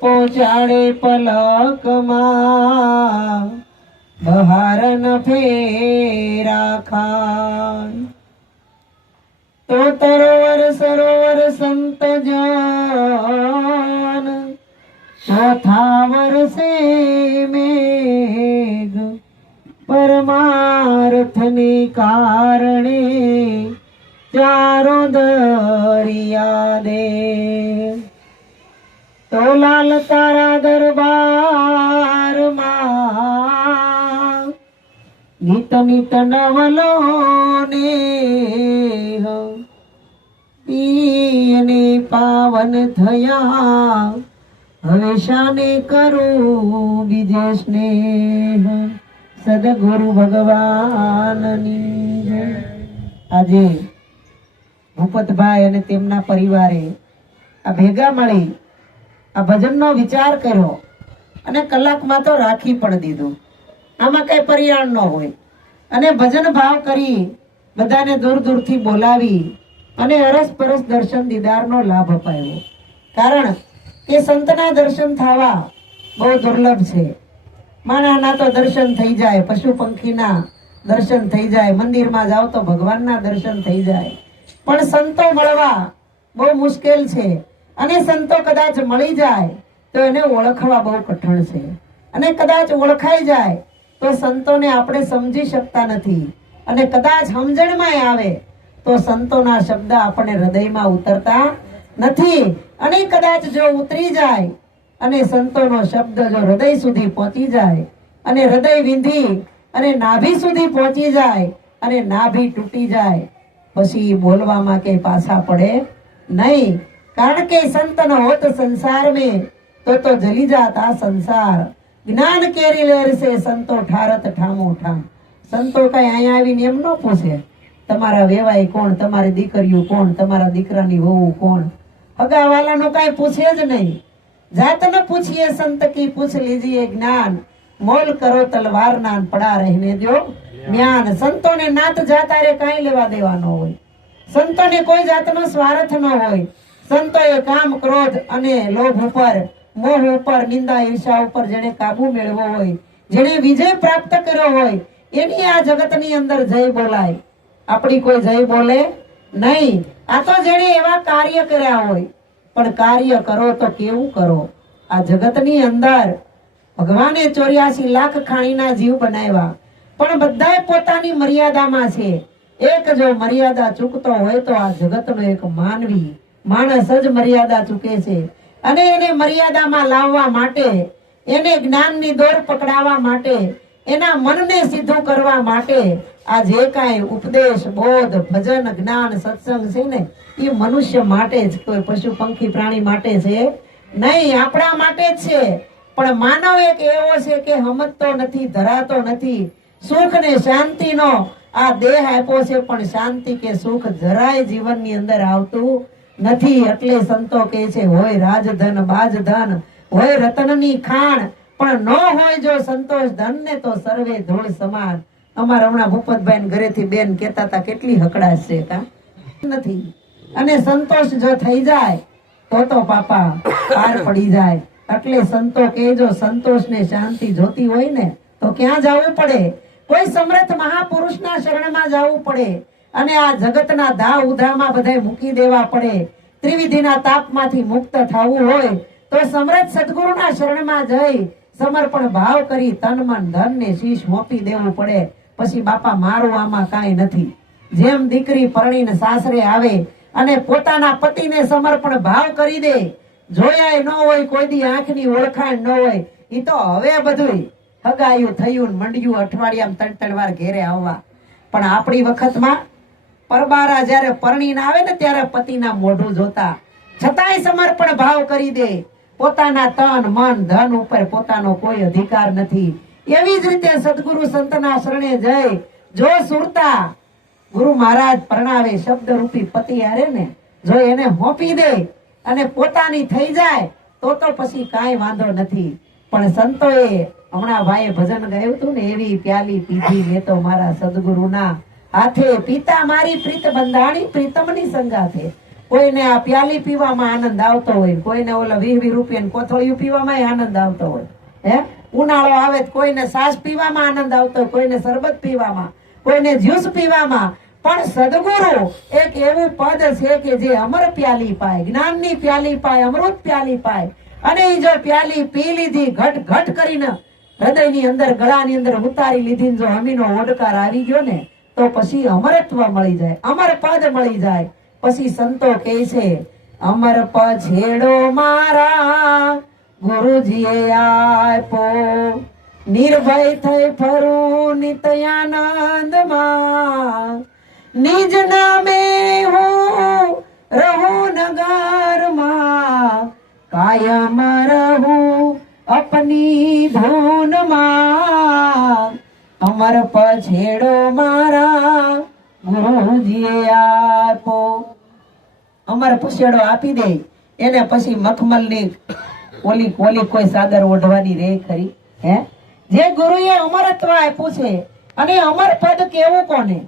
પહોંચાડે પલકમાં બહાર ન ફેરા ખાય તો તરોવર સરોવર સંત જન ચોથા વર્ષે મેઘ પરમાર્થને કારણે ચારો દરિયા દે તો લાલ તારા દરબારમાં નિત નિત નવલો ને પીને પાવન થયા હવે શાને કરું બીજે સ્નેહ સદગુરુ ભગવાનની જય. આજે ભૂપતભાઈ અને તેમના પરિવારે આ ભેગા મળી આ ભજનનો વિચાર કર્યો અને કલાકમાં તો રાખી પણ દીધું. આમાં કઈ પરિયાણ ન હોય અને ભજન ભાવ કરી બધાને દૂર દૂરથી બોલાવી અને અરસપરસ દર્શન દીદારનો લાભ અપાયો. કારણ કે સંતના દર્શન થવા બહુ દુર્લભ છે. માણસના તો દર્શન થઈ જાય, પશુ પંખીના દર્શન થઈ જાય, મંદિરમાં જાઓ તો ભગવાનના દર્શન થઈ જાય, પણ સંતો મળવા બહુ મુશ્કેલ છે. અને સંતો કદાચ મળી જાય તો એને ઓળખવા બહુ કઠણ છે. અને કદાચ ઓળખાઈ જાય તો સંતોને આપણે સમજી શકતા નથી. અને કદાચ સમજણમાં આવે તો સંતોના શબ્દ આપણે હૃદયમાં ઉતરતા નથી. અને કદાચ જો ઉતરી જાય અને સંતોનો શબ્દ જો હૃદય સુધી પહોંચી જાય અને હૃદય વિંધી અને નાભી સુધી પહોંચી જાય અને નાભી તૂટી જાય પછી બોલવામાં કે પાછા પડે નહીં. કારણ કે संत न होत संसार में तो जली जाता संसार. ज्ञान केरी लहर से संतो ठारत ठामो ठाम. संतो कई અહીંયા આવીને એમ ન પૂછે તમારા વેવાય કોણ, તમારી દીકરીઓ કોણ, તમારા દીકરાની વહુ કોણ. હગાવાલાનો કઈ પૂછે જ નહીં. જાત ન પૂછીએ સંત કી પૂછ લીજીએ જ્ઞાન. મોલ કરો તલવાર ના પડા રહેને દો જ્ઞાન. સંતોને નાત જાતારે કઈ લેવા દેવા ન હોય. સંતોને કોઈ જાતનો સ્વાર્થ ન હોય. સંતોએ કામ ક્રોધ અને લોભ ઉપર, મોહ ઉપર, નિંદા ઈર્ષા ઉપર જેને કાબુ મેળવો હોય, જેને વિજય પ્રાપ્ત કર્યો હોય એની આ જગતની અંદર જય બોલાય. આપણી કોઈ જય બોલે નહીં. આ તો જેને એવા કાર્ય કર્યા હોય. પણ કાર્ય કરો તો કેવું કરો. આ જગતની અંદર ભગવાને 84 લાખ ખાણીના જીવ બનાવ્યા, પણ બધાય પોતાની મર્યાદામાં છે. એક જો મર્યાદા ચૂકતો હોય તો આ જગતનો એક માનવી માણસ જ મર્યાદા ચૂકે છે. અને એને મર્યાદામાં લાવવા માટે, એને જ્ઞાનની દોર પકડાવવા માટે, એના મનને સીધું કરવા માટે આ જે કાંઈ ઉપદેશ, બોધ, ભજન, જ્ઞાન, સત્સંગ છે ને એ મનુષ્ય માટે જ, કોઈ પશુ પંખી પ્રાણી માટે છે નહીં, આપણા માટે જ છે. પણ માનવ એક એવો છે કે સમજતો નથી, ધરાતો નથી. સુખ ને શાંતિનો આ દેહ આપ્યો છે પણ શાંતિ કે સુખ જરાય જીવનની અંદર આવતું નથી. એટલે સંતો કહે છે હોય રાજધન બાજધન, હોય રતનની ખાણ, પણ ન હોય જો સંતોષ ધન ને તો સર્વે ધૂળ સમાન. અમારા હમણાં ભૂપતભાઈ ઘરેથી બેન કહેતા હતા કેટલી હકડાશ છે કા નથી. અને સંતોષ જો થઈ જાય તો પાપા પાર પડી જાય. એટલે સંતો કે જો સંતોષ ને શાંતિ જોતી હોય ને તો ક્યાં જવું પડે? કોઈ સમર્થ મહાપુરુષના શરણમાં જવું પડે. અને આ જગતના ધા ઉધામાં બધાય મૂકી દેવા પડે. ત્રિવિધિના તાપમાંથી મુક્ત થવું હોય તો સમર્થ સદગુરુના શરણમાં જઈ સમર્પણ ભાવ કરી તન મન ધન ને શીશ મોપી દેવું પડે. પછી બાપા મારું આમાં કાંઈ નથી. જેમ દીકરી પરણીને સાસરે આવે અને પોતાના પતિને સમર્પણ ભાવ કરી દે, જોયાય ન હોય, કોઈ દી આંખની ઓળખાણ ન હોય, ઈ તો હવે બધું હગાયું થયું મંડ્યું અઠવાડિયામાં 3-3 વાર ઘેરે આવવા. પણ આપણી વખતમાં પરબારા જયારે પરણીને આવે ને ત્યારે પતિના મોઢું જોતા, છતાંય સમર્પણ ભાવ કરી દે. પોતાના તન મન ધન ઉપર પોતાનો કોઈ અધિકાર નથી. એવી જ રીતે સદગુરુ સંતના શરણે જઈ જો સુરતા ગુરુ મહારાજ પરણાવે શબ્દ રૂપી પતિ હારે ને જો એને હોપી દે અને પોતાની થઈ જાય તો પછી કાંઈ વાંધો નથી. પણ સંતોએ હમણાં ભાઈએ ભજન ગાયું હતું ને, એવી પ્યાલી પીધી મેં તો મારા સદગુરુના હાથે, પિતા મારી પ્રીત બંધાણી પ્રીતમની સંગાથે. કોઈને આ પ્યાલી પીવામાં આનંદ આવતો હોય, કોઈને ઓલા 20 રૂપિયાની કોથળીઓ પીવામાં આનંદ આવતો હોય. હે ઉનાળો આવે તો કોઈને છાશ પીવામાં આનંદ આવતો હોય, કોઈને શરબત પીવામાં, કોઈને જ્યુસ પીવામાં. પણ સદગુરુ એક એવું પદ છે કે જે અમર પ્યાલી પાય, જ્ઞાનની પ્યાલી પાય, અમૃત પ્યાલી પાય. અને એ જો પ્યાલી પી લીધી, ઘટ ઘટ કરીને હૃદયની અંદર, ગળાની અંદર ઉતારી લીધી, જો અમીનો ઓડકાર આવી ગયો ને તો પછી અમરત્વ મળી જાય, અમર પદ મળી જાય. પછી સંતો કહે છે, અમર પછેડો મારા ગુરુજીએ આપો, નિર્ભય થઈ ફરું નિત્યાનંદમાં, નિજ નામે હું રહું નગરમાં, કાયમ રહું અપની ધૂનમાં. અમર પછેડો મારા ગુરુજીએ આપો. અમર પછેડો આપી દે એને પછી મખમલની ઓલી કોઈ સાદર ઓઢવાની રે ખરી? હે જે ગુરુએ અમરત્વ આપ્યું છે. અને અમર પદ કેવું કોને?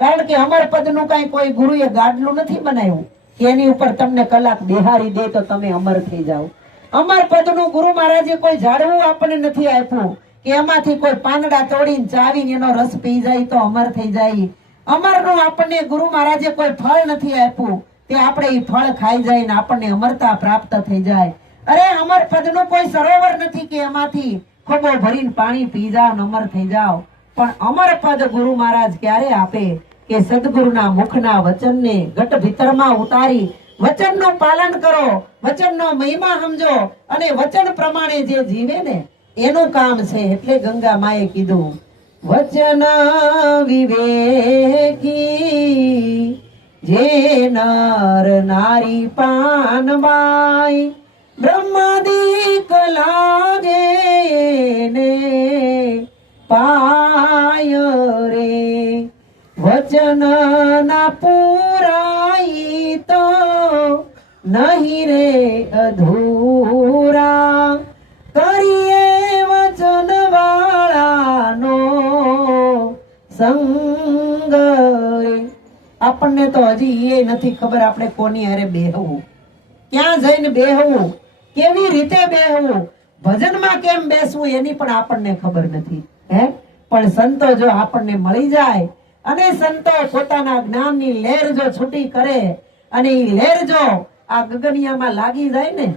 કારણ કે અમર પદ નું કઈ કોઈ ગુરુએ ગાડલું નથી બનાવ્યું કે એની ઉપર તમને કલાક બેહારી દે તો તમે અમર થઈ જાઓ. અમર પદ નું ગુરુ મહારાજે કોઈ ઝાડવું આપણને નથી આપ્યું કે એમાંથી કોઈ પાંદડા તોડીને ચાવીને એનો રસ પી જાય તો અમર થઈ જાય. અમર નું આપણને ગુરુ મહારાજે કોઈ ફળ નથી આપ્યું કે આપણે એ ફળ ખાઈ જાય ને આપણને અમરતા પ્રાપ્ત થઈ જાય. અરે અમર પદ નું કોઈ સરોવર નથી કે એમાંથી ખોબો ભરીને પાણી પી જાવ ને અમર થઈ જાવ. પણ અમર પદ ગુરુ મહારાજ ક્યારે આપે કે સદગુરુના મુખના વચનને ઘટ ભીતરમાં ઉતારી વચનનું પાલન કરો, વચનનો મહિમા સમજો અને વચન પ્રમાણે જે જીવે ને એનું કામ છે. એટલે ગંગા માએ કીધું, વચન વિવેકી જે નર નારી પાનવાય, બ્રહ્માદિક લાગે ને પાય રે, વચન ના પુરાઈ તો નહીં રે અધૂરા, કરીએ વચન વાળાનો સંગ રે. આપણને તો હજી એ નથી ખબર આપણે કોની હારે બેહવું, ક્યાં જઈને બેહવું, કેવી રીતે બેહવું, ભજનમાં કેમ બેસવું એની પણ આપણને ખબર નથી. હે પણ સંતો જો આપણને મળી જાય અને સંતો પોતાના જ્ઞાનની લહેર જો છૂટી કરે અને એ લહેર જો આ ગગનિયામાં લાગી જાય ને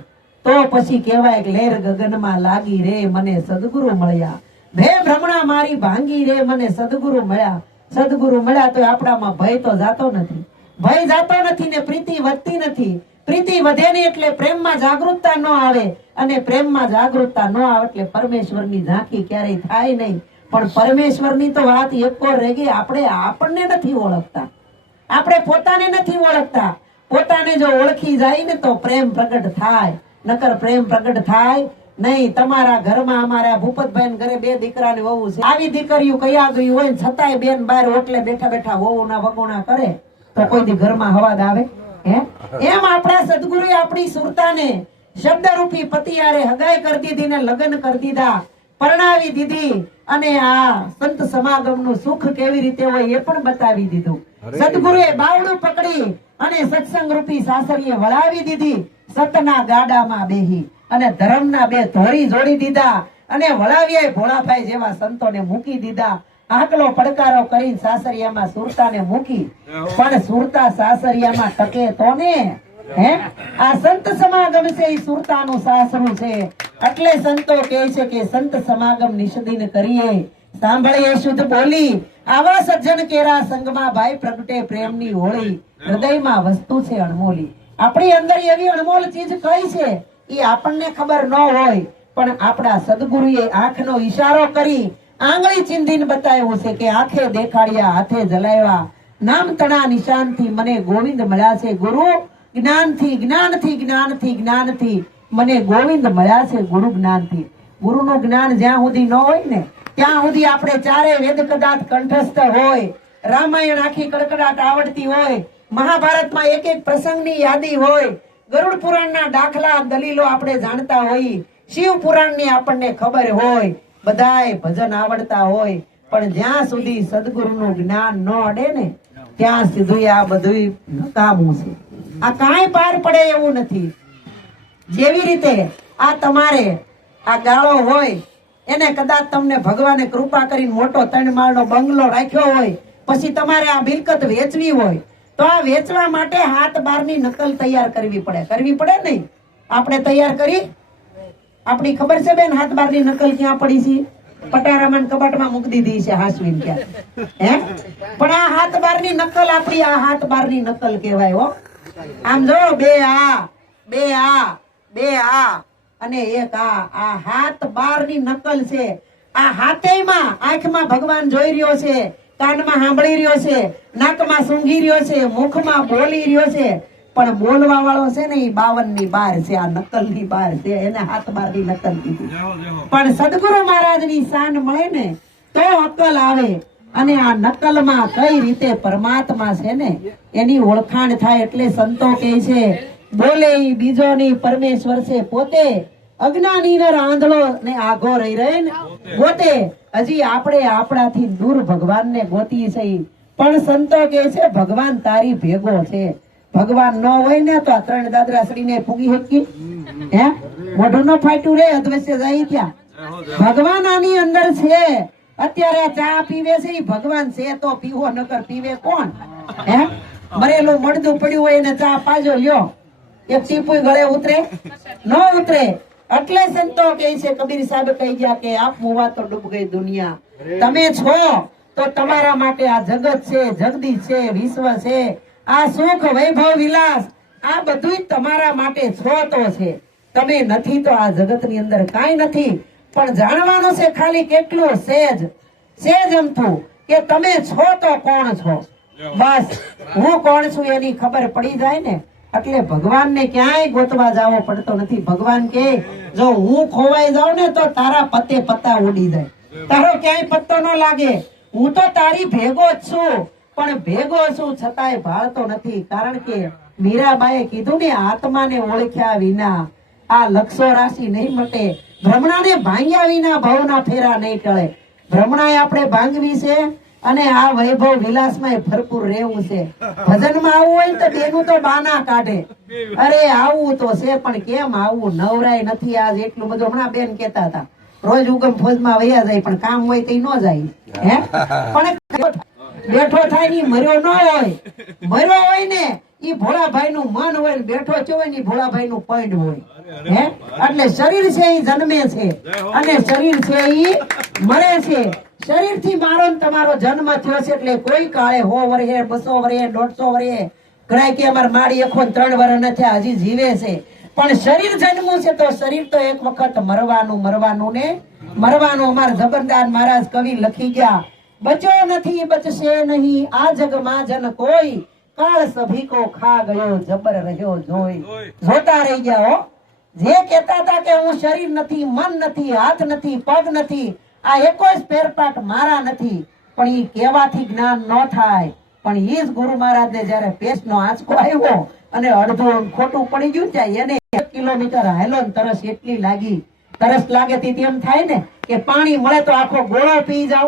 તો પછી કહેવાય કે લહેર ગગનમાં લાગી રે મને સદગુરુ મળ્યા, ભે ભ્રમણા મારી ભાંગી રે મને સદગુરુ મળ્યા. સદગુરુ મળ્યા તો આપણામાં ભય તો જાતો નથી, ભય જાતો નથી ને પ્રીતિ વધતી નથી. પ્રીતિ વધે નહીં એટલે પ્રેમમાં જાગૃતતા ન આવે અને પ્રેમમાં જાગૃતતા ન આવે એટલે પરમેશ્વરની ઝાંખી ક્યારેય થાય નહીં. પણ પરમેશ્વરની તો વાત એક ઓર રહી ગઈ, આપણે આપણને નથી ઓળખતા, આપણે પોતાને નથી ઓળખતા. પોતાને જો ઓળખી જાય ને તો પ્રેમ પ્રગટ થાય, નકર પ્રેમ પ્રગટ થાય નહીં. તમારા ઘરમાં અમારા ભૂપતભાઈ ઘરે 2 દીકરાની વહુ છે, આવી દીકરીઓ કયા ગયું હોય છતાંય બેન બહાર ઓટલે બેઠા બેઠા વહુના વગોણા કરે તો કોઈ દી ઘરમાં હવાદ આવે? એમ આપણા સદગુરુએ આપણી સુરતાને શબ્દરૂપી પતિયારે હગાઈ કરી દીધી ને લગ્ન કરી દીધા, પરણાવી દીધી અને આ સંત સમાગમનું સુખ કેવી રીતે હોય એ પણ બતાવી દીધું. સદગુરુએ બાવડું પકડી અને સત્સંગ રૂપી સાસરીએ વળાવી દીધી, સતના ગાડામાં બેહી અને ધર્મના 2 ધોરી જોડી દીધા અને વળાવ્યા ભોળાભાઈ જેવા સંતોને મૂકી દીધા. આકલો પડકારો કરી સાસરિયામાં સુરતાને મૂકી, પણ સુરતા સાસરિયામાં ટકે તો ને. હે આ સંત સમાગમ છે એ સુરતાનું સાસરું છે. એટલે સંતો કહે છે કે સંત સમાગમ નિષદિન કરીએ, સાંભળીએ શુદ્ધ બોલી, આવા સજ્જન કેરા સંગમાં ભાઈ પ્રગટે પ્રેમની હોળી, હૃદયમાં વસ્તુ છે અણમોલી. આપણી અંદર એવી અણમોલ ચીજ કઈ છે એ આપણને ખબર ન હોય, પણ આપણા સદગુરુએ આંખનો ઈશારો કરી આંગળી ચીંધીને બતાવ્યું છે કે આંખે દેખાડ્યા હાથે જલાવ્યા, નામ તણા નિશાનથી મને ગોવિંદ મળ્યા છે. ગુરુ જ્ઞાનથી જ્ઞાનથી જ્ઞાનથી જ્ઞાનથી મને ગોવિંદ મળ્યા છે. ગુરુ જ્ઞાનથી. ગુરુનું જ્ઞાન જ્યાં સુધી ન હોય ને ત્યાં સુધી આપણે ચારે વેદ કદાચ કંઠસ્થ હોય, રામાયણ આખી કડકડાટ આવડતી હોય, મહાભારતમાં એક એક પ્રસંગની યાદી હોય, ગરુડ પુરાણના દાખલા દલીલો આપણે જાણતા હોય, શિવ પુરાણની આપણને ખબર હોય, બધાય ભજન આવડતા હોય, પણ જ્યાં સુધી સદગુરુનું જ્ઞાન ન અડે ને ત્યાં સુધી આ બધું નકામું છે. આ કાંઈ પાર પડે એવું નથી. જેવી રીતે આ તમારે આ ગાળો હોય એને કદાચ તમને ભગવાને કૃપા કરીને મોટો 3 માળનો બંગલો રાખ્યો હોય, પછી તમારે આ મિલકત વેચવી હોય તો આ વેચવા માટે 7/12 નકલ તૈયાર કરવી પડે નહીં? આપણે તૈયાર કરી? આપણી ખબર છે બેન 7/12 નકલ ક્યાં પડી છે? પટારામાં કબાટમાં મૂકી દીધી છે હાસવીન ક્યાં. હે પણ આ 7/12 નકલ આપણી આ 7/12 નકલ કહેવાય હો. આમ જો બે આ અને એક આ 7/12 નકલ છે. આ હાથેમાં આંખમાં ભગવાન જોઈ રહ્યો છે, કાનમાં સાંભળી રહ્યો છે, નાકમાં સૂંઘી રહ્યો છે, મુખમાં બોલી રહ્યો છે, પણ બોલવા વાળો છે ને એ 52 બહાર છે, આ નકલ ની બહાર છે. એને 7/12 નકલ કીધી. પણ સદગુરુ મહારાજ ની શાન મળે ને તો અકલ આવે અને આ નકલમાં કઈ રીતે પરમાત્મા છે ને એની ઓળખાણ થાય. એટલે સંતો કહે છે બોલે ઈ બીજો ની પરમેશ્વર છે પોતે, અજ્ઞાની નર આંધળો ને આઘો રહી રહે ને ગોતે. હજી આપણે આપણાથી દૂર ભગવાનને ગોતી છે, પણ સંતો કહે છે ભગવાન તારી ભેગો છે. ભગવાન ન હોય ને તો આ 3 દાદરા સડીને ફૂગી શકી? હે મોઢું ન ફાટ્યું રે અધવશ્ય જાય ત્યાં. ભગવાન આની અંદર છે. અત્યારે ચા પીવે છે ઈ ભગવાન છે તો પીવો, નકર પીવે કોણ? હે મરેલું મળદું પડ્યું હોય એને ચા પાજો લ્યો, એક ટીપુય ગળે ઉતરે? ન ઉતરે. એટલે સંતો કહે છે, કબીર સાહેબ કહી ગયા કે આપ મુવા તો ડૂબ ગઈ દુનિયા. તમે છો તો તમારા માટે આ જગત છે, જગદીશ છે, વિશ્વ છે, આ સુખ વૈભવ વિલાસ આ બધું તમારા માટે છો તો છે. તમે નથી તો આ જગત ની અંદર કાંઈ નથી. પણ જાણવાનું છે ખાલી કેટલું સેજ અમથું કે તમે છો તો કોણ છો. બસ હું કોણ છું એની ખબર પડી જાય ને એટલે ભગવાનને ક્યાંય ગોતવા જાવો પડતો નથી. ભગવાન કે જો હું ખોવાઈ જાઉં ને તો તારા પત્તે પત્તા ઉડી જાય, તારો ક્યાંય પત્તો ન લાગે. હું તો તારી ભેગો જ છું, પણ ભેગો છું છતાંય ભાળતો નથી. કારણ કે મીરાબાઈએ કીધું ને આત્માને ઓળખ્યા વિના આ લક્ષો રાશિ નહીં મટે, ભ્રમણાને ભાંગ્યા વિના ભવના ફેરા નહીં ટળે. ભ્રમણાએ આપણે ભાંગવી છે અને આ વૈભવ વિલાસમાં ભરપૂર રહેવું છે. ભજનમાં આવવું હોય તો બેનું તો બાના કાઢે, અરે આવું તો છે પણ કેમ આવું, નવરાય નથી. આજ એટલું બધું હમણાં બેન કેતા હતા રોજ ઉગમ ફોજમાં વયા જાય પણ કામ હોય તો ન જાય. હે પણ બેઠો થાય ની મર્યો ન હોય. મર્યો હોય ને ઈ ભોળાભાઈ નું મન હોય, બેઠો છો હોય ને ભોળાભાઈ નું પૈંડ હોય. હે એટલે શરીર છે ઈ જન્મે છે અને શરીર છે ઈ મરે છે. શરીર થી મારો તમારો જન્મ થયો છે એટલે કોઈ કાળે 100 વર્ષે 200 વર્ષે 150 વર્ષે ઘણા કે અમાર માડી 3 વર્ષ ન થયા હજી જીવે છે. પણ શરીર જન્મું છે તો શરીર તો એક વખત મરવાનું ને મરવાનું. અમાર જબરદાર મહારાજ કવિ લખી ગયા, બચો નથી બચશે નહીં આ જગમાં જન કોઈ, કાળ સભી કો ખા ગયો જબર રહ્યો જોઈ. જોતા રહી ગયા હો. જે કહેતા હતા કે હું શરીર નથી, મન નથી, હાથ નથી, પગ નથી, આ એકો જ પેરપાટ મારા નથી, પણ ઈ કહેવાથી જ્ઞાન ન થાય. પણ ઈ જ ગુરુ મહારાજને જયારે પેટનો આંચકો આવ્યો અને અડધું ખોટું પડી ગયું ત્યાં એને 1 કિલોમીટર હાલો ને તરસ એટલી લાગી. તરસ લાગે તી એમ થાય ને કે પાણી મળે તો આખો ગોળો પી જાવ.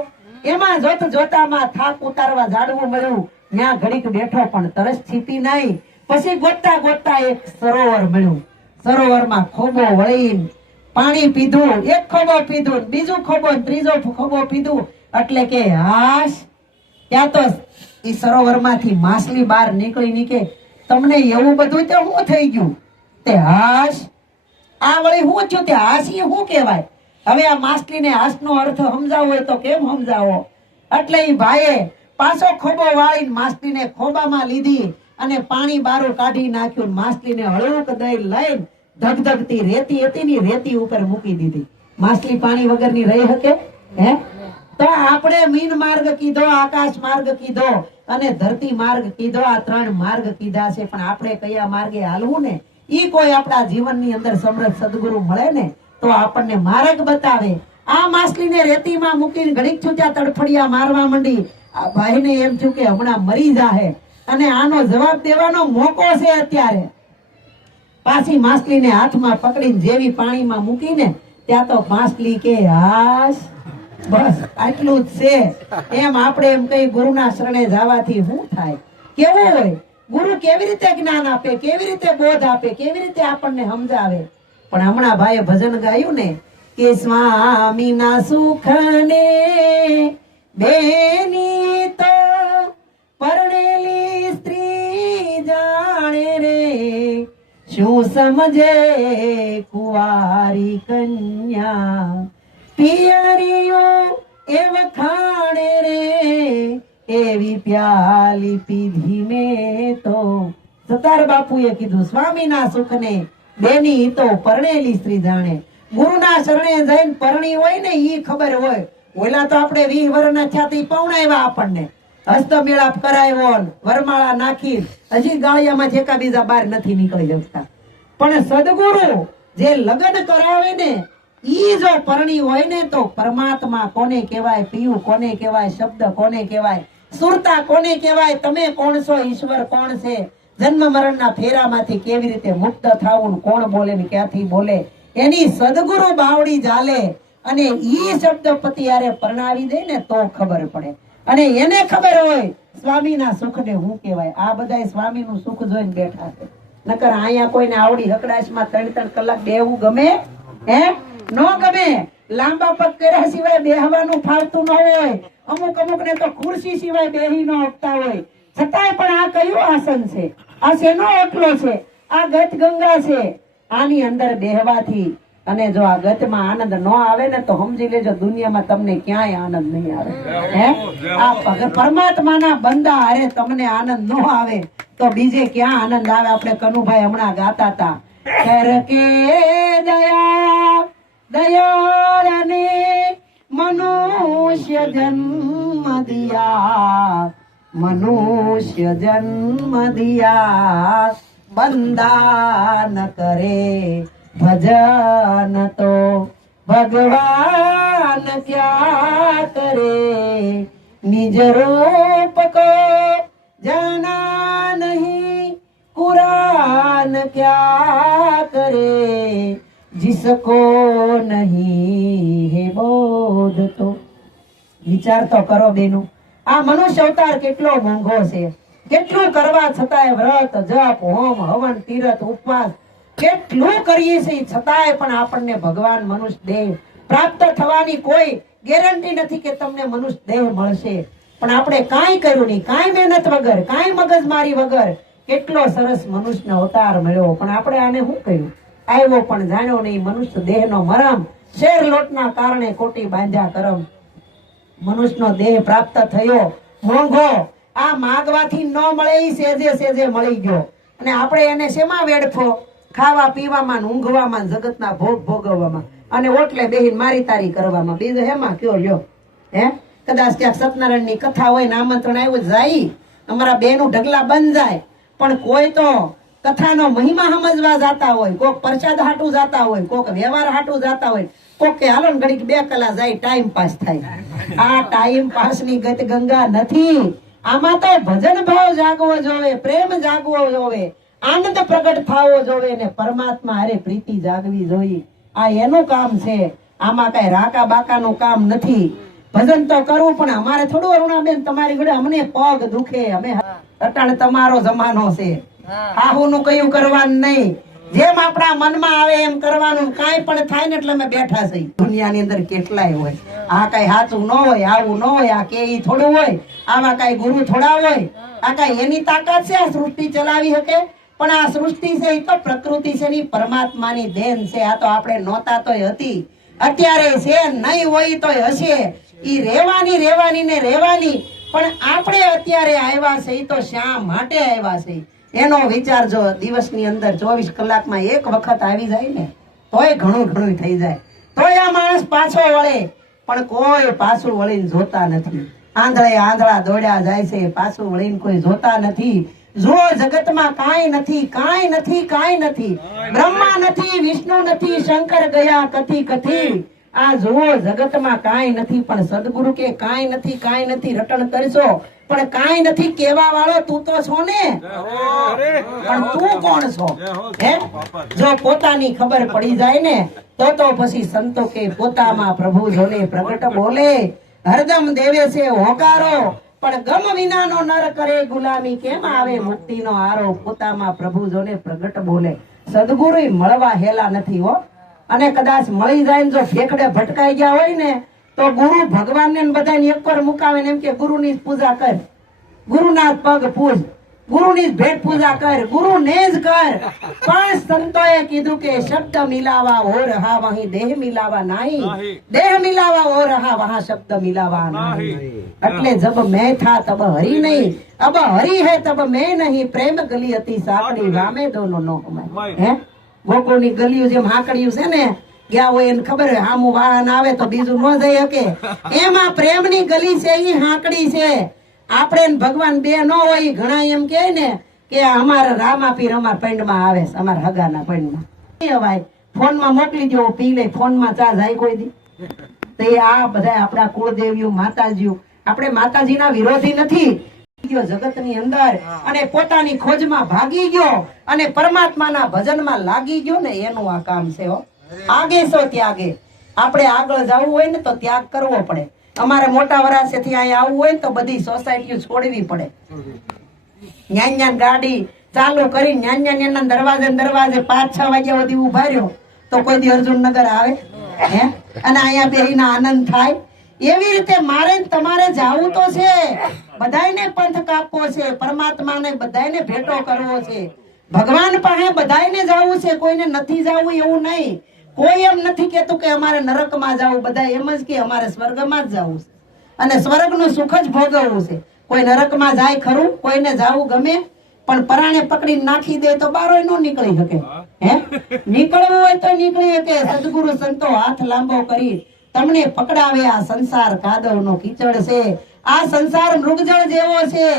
એમાં જોતામાં થાક ઉતારવા ઝાડવું મળ્યું, ત્યાં ઘડીક બેઠો પણ તરસ છીપી નહીં. પછી ગોતતા એક સરોવર મળ્યું. સરોવરમાં ખોબો વળીને પાણી પીધું, 1 ખોબો પીધું, બીજું ખોબો, ત્રીજો ખોબો પીધું. એટલે કે હાશ, ત્યાં તો ઈ સરોવરમાંથી માછલી બહાર નીકળી કે તમને એવું બધું તો શું થઈ ગયું? તે હાશ, આ વળી શું થયું? તે હાસી શું કહેવાય? હવે આ માછલીને હાસનો અર્થ સમજાવો હોય તો કેમ સમજાવો? એટલે ઈ ભાઈએ પાછો ખોબો વાળીને માછલીને ખોબામાં લીધી અને પાણી બારું કાઢી નાખ્યું. માછલીને હળવું દઈ લઈને ધગધગતી રેતી હતી ને રેતી ઉપર મૂકી દીધી. માછલી પાણી વગરની રહી શકે? હે તો આપણે મીન માર્ગ કીધો, આકાશ માર્ગ કીધો અને ધરતી માર્ગ કીધો. આ 3 માર્ગ કીધા છે, પણ આપણે કયા માર્ગે હાલવું ને ઈ કોઈ આપણા જીવનની અંદર સમર્થ સદગુરુ મળે ને તો આપણને માર્ગ બતાવે. આ માછલીને રેતીમાં મૂકીને ઘડીક છૂટ્યા તડફડિયા મારવા માંડી. આ ભાઈને એમ થયું કે હમણાં મરી જાહે અને આનો જવાબ દેવાનો મોકો છે અત્યારે. પાછી માછલીને હાથમાં પકડીને જેવી પાણીમાં મૂકીને ત્યાં તો માછલી કે હાશ, બસ આટલું જ છે. એમ આપણે એમ કઈ ગુરુના શરણે જવાથી શું થાય? કેવું હોય? ગુરુ કેવી રીતે જ્ઞાન આપે, કેવી રીતે બોધ આપે, કેવી રીતે આપણને સમજાવે. પણ હમણાં ભાઈએ ભજન ગાયું ને કે સ્વામીના સુખને બેની તો પરણેલી સ્ત્રી જાણે રે, શું સમજે કુંવારી કન્યા પિયરીઓ એ વખાણે રે, એવી પ્યાલી પીધી મેં તો. સતાર બાપુએ કીધું સ્વામીના સુખને બેની તો પરણેલી સ્ત્રી જાણે. ગુરુના શરણે જઈને પરણી હોય ને ઈ ખબર હોય. ઓલા તો આપણે 20 વર્ષના થયાથી પૌણાવ્યા, આપણને હસ્તમેળાપ કરાવ્યો, વરમાળા નાખી, હજી ગાળિયામાં જેકા બીજા બહાર નથી નીકળી શકતા. પણ સદગુરુ જે લગ્ન કરાવે ને ઈ જો પરણી હોય ને તો પરમાત્મા કોને કહેવાય, પિયું કોને કહેવાય, શબ્દ કોને કહેવાય, સુરતા કોને કહેવાય, તમે કોણ છો, ઈશ્વર કોણ છે, જન્મ મરણના ફેરામાંથી કેવી રીતે મુક્ત થાવું, કોણ બોલે ને ક્યાંથી બોલે, એની સદગુરુ બાવડી ચાલે. અને ઈ શબ્દ પતિ યારે પરણાવી દે ને તો ખબર પડે. અને એને ખબર હોય સ્વામીના સુખને શું કહેવાય. આ બધા સ્વામીનું સુખ જોઈને બેઠા છે. નકર અહીંયા કોઈને આવડી હકડાશમાં 3-3 કલાક બેહવું ગમે? હે, નો ગમે. લાંબા પગ કર્યા સિવાય બેહવાનું ફાવતું ન હોય. અમુક ને તો ખુરશી સિવાય બેહી ન શકતા હોય. છતાંય પણ આ કયું આસન છે? આ શેનો ઓટલો છે? આ ગત ગંગા છે. આની અંદર બેહવાથી અને જો આ ગતમાં આનંદ ન આવે ને તો સમજી લેજો દુનિયામાં તમને ક્યાંય આનંદ નહીં આવે. હે, આ પરમાત્માના બંદા હારે તમને આનંદ ન આવે તો બીજે ક્યાં આનંદ આવે? આપણે કનુભાઈ હમણાં ગાતા હતા, કર કે દયા દયાળને મનુષ્ય જન્મ દિયા, મનુષ્ય જન્મ દિયા, બંદા ન કરે ભજન તો ભગવાન ક્યા કરે, નિજ રૂપ को जाना नहीं कुरान क्या करे, जिसको नहीं है बोध तो. વિચાર તો કરો બેનું, આ મનુષ્ય અવતાર કેટલો મોંઘો છે. કેટલું કરવા છતાંય વ્રત જપ હોમ હવન તીરથ ઉપવાસ કેટલું કરીએ છીએ છતાંય પણ આપણને ભગવાન મનુષ્ય દેહ પ્રાપ્ત થવાની કોઈ ગેરંટી નથી કે તમને મનુષ્ય દેહ મળશે. પણ આપણે કાંઈ કર્યું નહીં, કાંઈ મહેનત વગર, કાંઈ મગજમારી વગર કેટલો સરસ મનુષ્યનો અવતાર મળ્યો. પણ આપણે આને શું કર્યું? આવ્યો પણ જાણ્યો નહીં મનુષ્ય દેહનો મરમ, શેર લોટના કારણે ખોટી બાંધ્યા કરમ. મનુષ્યનો દેહ પ્રાપ્ત થયો મોંઘો, આ માગવાથી ન મળે ઈ સેજે સેજે મળી ગયો. અને આપણે એને શેમાં વેડફો? ખાવા પીવામાં, ઊંઘવામાં, જગતના ભોગ ભોગવવામાં અને ઓટલે બેહીને મારી તારી કરવામાં. બીજું હેમાં કયો લ્યો? હે, કદાચ ક્યાંક સત્યનારાયણની કથા હોય ને આમંત્રણ આવ્યું જાય, અમારા બેનું ઢગલા બંધ જાય. પણ કોઈ તો કથાનો મહિમા સમજવા જાતા હોય, કોક પ્રસાદ હાટું જાતા હોય, કોક વ્યવહાર હાટું જાતા હોય, કોક કે હાલો ને ઘડીક 2 કલાક જાય ટાઈમ પાસ થાય. આ ટાઈમ પાસ ની ગત ગંગા નથી. આમાં તો ભજન ભાવ જાગવો જોવે, પ્રેમ જાગવો જોવે, આનંદ પ્રગટ થવો જોવે ને પરમાત્મા હારે પ્રીતિ જાગવી જોઈએ. આ એનું કામ છે. આમાં કઈ રાકા બાકાનું કામ નથી. ભજન તો કરવું પણ અમારે થોડું અરુણાબેન તમારી જોડે અમને પગ દુખે, અમે અટાણે તમારો જમાનો છે, હાહુનું કયું કરવાનું નહીં, જેમ આપણા મનમાં આવે એમ કરવાનું. કાંઈ પણ થાય ને એટલે અમે બેઠા છીએ. દુનિયાની અંદર કેટલાય હોય, આ કઈ સાચું ન હોય, આવું ન હોય, આ કે થોડું હોય, આવા કઈ ગુરુ થોડા હોય, આ કઈ એની તાકાત છે આ સૃષ્ટિ ચલાવી શકે? પણ આ સૃષ્ટિ છે એ તો પ્રકૃતિ છે ની પરમાત્માની દેન છે. આ તો આપણે નહોતા તોય હતી, અત્યારે છે, નહીં હોય તોય હશે. ઈ રેવાની ને રેવાની. પણ આપણે અત્યારે આવ્યા છે ઈ તો શા માટે આવ્યા છે એનો વિચાર જો દિવસની અંદર 24 કલાકમાં એક વખત આવી જાય ને તોય ઘણું થઈ જાય. તોય આ માણસ પાછો વળે, પણ કોઈ પાછું વળીને જોતા નથી. આંધળા દોડ્યા જાય છે, પાછું વળીને કોઈ જોતા નથી. જો જગતમાં કાંઈ નથી. બ્રહ્મા નથી, વિષ્ણુ નથી, શંકર ગયા કથી. આ જુઓ જગતમાં કાંઈ નથી. પણ સદગુરુ કે કાંઈ નથી રટણ કરશો, પણ કાંઈ નથી કેવા વાળો તું તો છો ને. પણ તું કોણ છો? હે, જો પોતાની ખબર પડી જાય ને તો પછી સંતો કે પોતામાં પ્રભુ જોને પ્રગટ બોલે, હરદમ દેવે છે હોકારો, પણ ગમ વિનાનો નર કરે ગુલામી, કેમ આવે મુક્તિનો આરો, પોતામાં પ્રભુ જોને પ્રગટ બોલે. સદગુરુ મળવા હેલા નથી હો. અને કદાચ મળી જાય ને જો ફેકડે ભટકાઈ ગયા હોય ને તો ગુરુ ભગવાન ને બધાને એક પર મુકાવે ને એમ કે ગુરુની પૂજા કર, ગુરુના પગ પૂજ, ગુરુની ભેટ પૂજા કર, ગુરુ ને જ કર. પણ સંતોએ કીધું કે શબ્દ મિલાવા હો રહા વહી દેહ મિલાવા નહીં, દેહ મિલાવા હો રહા વહા શબ્દ મિલાવા નહીં. એટલે જબ મેં થા તબ હરી નહીં, અબ હરી હે તબ મેં નહીં, પ્રેમ ગલી હતી સાંકડી વામે દોનો નો હમાય. હે ગોકુળની ગલીઓ જેમ હાકડિયું છે ને, ગયા હોય એને ખબર હોય હામું વાહન આવે તો બીજું ન જઈ શકે, એમાં પ્રેમની ગલી છે ઈ હાકડી છે. આપણે ભગવાન બે ન હોય. ઘણા એમ કે ને કે અમારા રામાપીર અમારા પંડમાં આવે છે, અમારા હગાના પંડમાં ભાઈ ફોન માં મોકલી દો, પી લે. ફોન માં ચા જાય કોઈ દી? તો આ બધા આપણા કુળદેવીઓ માતાજીઓ, આપણે માતાજીના વિરોધી નથી. જગત ની અંદર અને પોતાની ખોજમાં ભાગી ગયો અને પરમાત્માના ભજનમાં લાગી ગયો ને, એનું આ કામ છે. આગે સો ત્યાગે. આપણે આગળ જવું હોય ને તો ત્યાગ કરવો પડે. અમારે મોટા વરાસેથી અહીંયા આવવું હોય ને તો બધી સોસાયટીઓ છોડવી પડે. ન્યાન ગાડી ચાલુ કરી ન્યાન દરવાજે 5-6 વાગ્યા સુધી ઉભા રહ્યો તો કોઈ દી અર્જુનનગર આવે હે? અને અહીંયા બેહીને આનંદ થાય. એવી રીતે મારે તમારે જાવું તો છે, બધાયને પંથ કાપવો છે, પરમાત્માને બધાયને ભેટો કરવો છે, ભગવાન પાસે બધાયને જાવું છે. કોઈને નથી જાવું એવું નહીં. કોઈ એમ નથી કેતું કે અમારે નરકમાં જાવું, બધા એમ જ કે અમારે સ્વર્ગમાં જ જાવું છે અને સ્વર્ગનું સુખ જ ભોગવવું છે. કોઈ નરકમાં જાય ખરું? કોઈને જાવું ગમે, પણ પરાણે પકડીને નાખી દે તો બારોય નો નીકળી શકે. હે નીકળવું હોય તો નીકળી શકે. સદગુરુ સંતો હાથ લાંબો કરી તમને પકડાવે. આ સંસાર કાદવનો કીચડ છે, આ સંસાર મૃગજળ જેવો છે,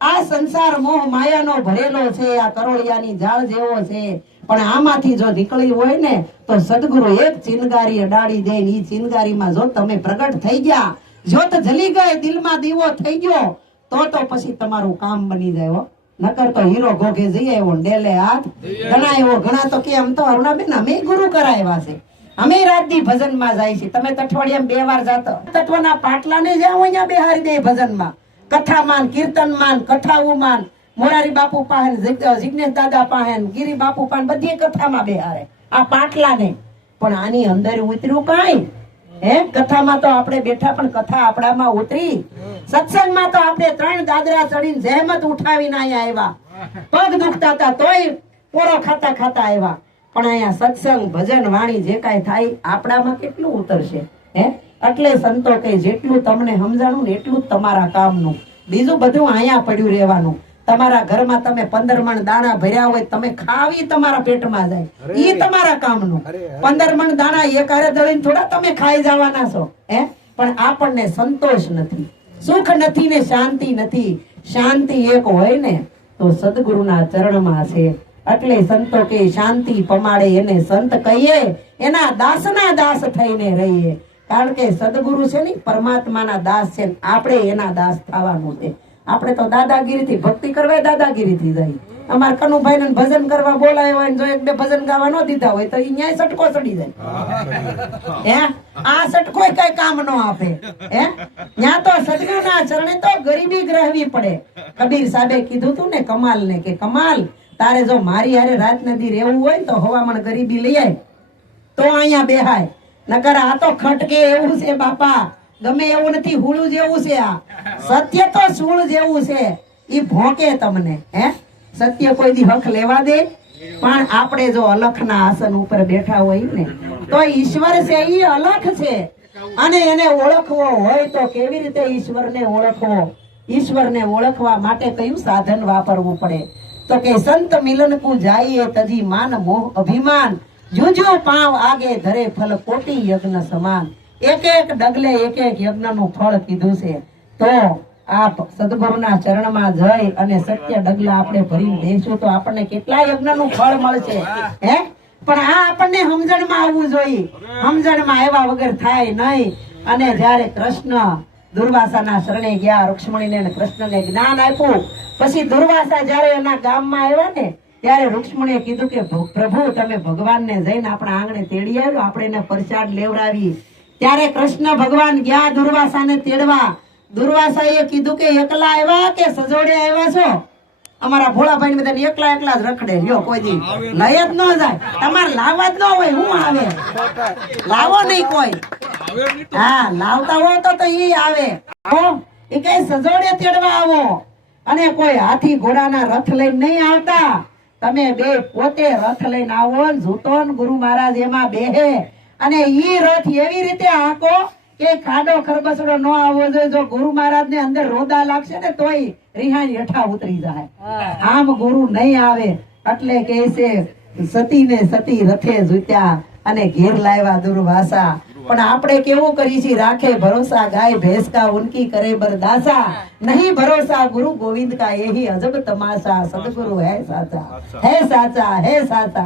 આ સંસાર મોહ માયાનો ભરેલો છે, આ કરોળિયાની જાળ જેવો છે. પણ આમાંથી જો નીકળી હોય ને તો સદગુરુ એક ચિનગારી અડાડી દે. ઈ ચિનગારીમાં જો તમે પ્રગટ થઈ ગયા, જ્યોત જલી ગઈ, દિલમાં દીવો થઈ ગયો તો પછી તમારું કામ બની જાય. નકર તો હીરો ઘોઘે જઈએ એવો ડેલે હાથ ઘણા એવો. ઘણા તો કે આમ તો અરુણાબેન અમે ગુરુ કરાવ્યા છે, અમે રાતદી ભજનમાં જાય છે. તમે અઠવાડિયામાં 2 વાર જાતો તત્વના પાટલાને જ્યાં હોય ત્યાં બેહારી દે ભજનમાં, કથામાન, કીર્તનમાન, કથાવુમાન, મોરારી બાપુ પાહેન, જિગ્નેશ દાદા પાહેન, ગિરી બાપુ પાહેન, બધી કથામાં બેહારે આ પાટલાને. પણ આની અંદર ઉતર્યું કાંઈ? હે કથામાં તો આપણે બેઠા પણ કથા આપણામાં ઉતરી. સત્સંગમાં તો આપણે 3 દાદરા ચડીને જહેમત ઉઠાવીને અહીંયા આવ્યા, પગ દુખતા હતા તોય પોરો ખાતા ખાતા આવ્યા. પણ અહીંયા સત્સંગ ભજન વાણી જે કાંઈ થાય આપણામાં કેટલું ઉતરશે? હે એટલે સંતો કે જેટલું તમને સમજાણું ને એટલું જ તમારા કામનું, બીજું બધું અહીંયા પડ્યું રહેવાનું. તમારા ઘરમાં તમે 15 મણ દાણા ભર્યા હોય, તમે ખાવી તમારા પેટમાં જાય, ઈ તમારા કામનું. 15 મણ દાણા એક હારે દળીને થોડા તમે ખાઈ જવાના છો? હે પણ આપણને સંતોષ નથી, સુખ નથી ને શાંતિ નથી. શાંતિ એક હોય ને તો સદગુરુના ચરણમાં છે. એટલે સંતો કે શાંતિ પમાડે એને સંત કહીએ, એના દાસના દાસ થઈને રહીએ. કારણ કે સદગુરુ છે ને પરમાત્માના દાસ છે, આપણે એના દાસ થવાનું છે. આપણે તો દાદાગીરીથી ભક્તિ કરવા દાદાગીરીથી જાય. અમારા કનુભાઈ ને ભજન કરવા બોલાય હોય, જો 1-2 ભજન ગાવા ન દીધા હોય તો ન્યાય સટકો ચડી જાય. હે આ સટકો કઈ કામ ન આપે. હે ન્યા તો સદગુરુના ચરણે તો ગરીબી ગ્રહવી પડે. કબીર સાહેબે કીધું તું ને કમાલ ને કે કમાલ, તારે જો મારી હારે રાત નદી રહેવું હોય તો હવામાન ગરીબી લઈ આય તો અહીંયા બેહાય. નકર આ તો ખટકે એવું છે બાપા, ગમે એવું નથી, હુળું જેવું છે. આ સત્ય તો સૂળ જેવું છે, ઈ ભોંકે તમને. હે સત્ય કોઈ દી હક લેવા દે? પણ આપણે જો અલખના આસન ઉપર બેઠા હોય ને તો ઈશ્વર છે ઈ અલખ છે, અને એને ઓળખવો હોય તો કેવી રીતે ઈશ્વરને ઓળખવો? ઈશ્વરને ઓળખવા માટે કયું સાધન વાપરવું પડે? તો કે સંત મિલન કુ જાઈએ તજી માન મોહ અભિમાન, જુજો પાવ આગે ધરે ફલ કોટી યજ્ઞ સમાન. એક ડગલે એક યજ્ઞનું ફળ કીધું છે. તો આપ સદગુરુના ચરણમાં જઈ અને સત્ય ડગલા આપણે ભરીને બેસું તો આપણને કેટલા યજ્ઞનું ફળ મળશે. હે પણ આ આપણને સમજણમાં આવવું જોઈએ. સમજણમાં આવ્યા વગર થાય નહીં. અને જયારે કૃષ્ણ દુર્વાસાના શરણે ગયા, રૂક્ષ્મણીને કૃષ્ણને જ્ઞાન આપ્યું, પછી દુર્વાસા જયારે એના ગામમાં આવ્યા ને ત્યારે રૂક્ષ્મણીએ કીધું કે પ્રભુ તમે ભગવાનને જઈને આપણા આંગણે તેડી આવ્યો, આપણે એને પ્રસાદ લેવડાવી. ત્યારે કૃષ્ણ ભગવાન ગયા દુર્વાસાને તેડવા. દુર્વાસાએ કીધું કે એકલા આવ્યા કે સજોડે આવ્યા છો? અમારા ભોળાભાઈ બધા એકલા એકલા જ રખડે, લ્યો કોઈ દી લઈ જ ન જાય. તમારે લાવવા જ ન હોય, હું આવે લાવો નહીં કોઈ. હા, લાવતા હોય તો ઈ આવે. એ કઈ સજોડે તેડવા આવો, અને કોઈ હાથી ઘોડાના રથ લઈને નહીં આવતા. તમે બે પોતે રથ લઈને આવો, જૂતો ને ગુરુ મહારાજ એમાં બેહે, અને ઈ રથ એવી રીતે આંકો કે ખાડો ખરબસડો ન આવવો જોઈએ. જો ગુરુ મહારાજ ને અંદર રોદા લાગશે ને તોય રિહાઈ હેઠા ઉતરી જાય. આમ ગુરુ નહીં આવે એટલે કે છે સતી ને સતી રથે જૂત્યા અને ઘેર લાવ્યા દુર્વાસા. પણ આપણે કેવું કરી છીએ? રાખે ભરોસા ગાય ભેંસ કા ઉનકી કરે બરદાસા, નહીં ભરોસા ગુરુ ગોવિંદ કા, यही अजब तमाशा, सदगुरु है साचा, है साचा, है साचा.